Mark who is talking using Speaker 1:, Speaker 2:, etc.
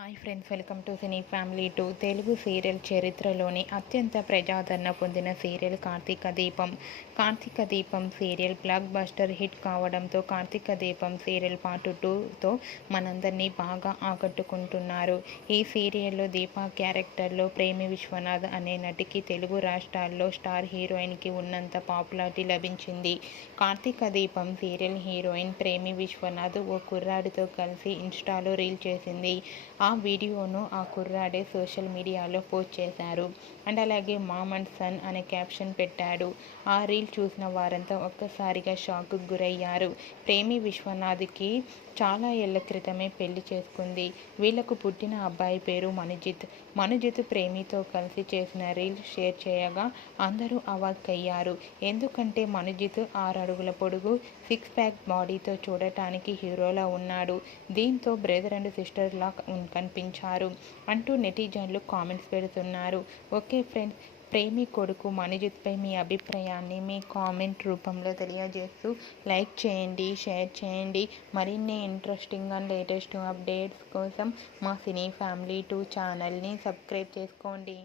Speaker 1: Hi friends welcome to cine family two. Telugu serial చరిత్రలోని అత్యంత ప్రజాదరణ పొందిన సీరియల్ కార్తీక దీపం. కార్తీక దీపం సీరియల్ బ్లాక్ బస్టర్ హిట్ కావడంతో కార్తీక దీపం సీరియల్ పార్ట్ టూతో మనందరినీ బాగా ఆకట్టుకుంటున్నారు. ఈ సీరియల్లో దీపా క్యారెక్టర్లో ప్రేమి విశ్వనాథ్ అనే నటికి తెలుగు రాష్ట్రాల్లో స్టార్ హీరోయిన్కి ఉన్నంత పాపులారిటీ లభించింది. కార్తీక దీపం సీరియల్ హీరోయిన్ ప్రేమి విశ్వనాథ్ ఓ కుర్రాడితో కలిసి ఇన్స్టాలో రీల్ చేసింది. ఆ ఆ వీడియోను ఆ కుర్రాడే సోషల్ మీడియాలో పోస్ట్ చేశారు. అండ్ అలాగే మామ్ అండ్ సన్ అనే క్యాప్షన్ పెట్టాడు. ఆ రీల్ చూసిన వారంతా ఒక్కసారిగా షాక్కు గురయ్యారు. ప్రేమి విశ్వనాథ్కి చాలా ఏళ్ళ క్రితమే పెళ్ళి చేసుకుంది. వీళ్ళకు పుట్టిన అబ్బాయి పేరు మనుజిత్ మనుజిత్ ప్రేమితో కలిసి చేసిన రీల్ షేర్ చేయగా అందరూ అవాక్కయ్యారు ఎందుకంటే మనుజిత్ ఆరు అడుగుల పొడుగు సిక్స్ ప్యాక్ బాడీతో చూడటానికి హీరోలా ఉన్నాడు. దీంతో బ్రదర్ అండ్ సిస్టర్లా కనిపించారు అంటూ నెటిజన్లు కామెంట్స్ పెడుతున్నారు. ఓకే ఫ్రెండ్స్ ప్రేమి కొడుకు మనుజిత్పై మీ అభిప్రాయాన్ని మీ కామెంట్ రూపంలో తెలియజేస్తూ లైక్ చేయండి షేర్ చేయండి. మరిన్ని ఇంట్రెస్టింగ్ అండ్ లేటెస్ట్ అప్డేట్స్ కోసం మా సినీ ఫ్యామిలీ టూ ఛానల్ని సబ్స్క్రైబ్ చేసుకోండి.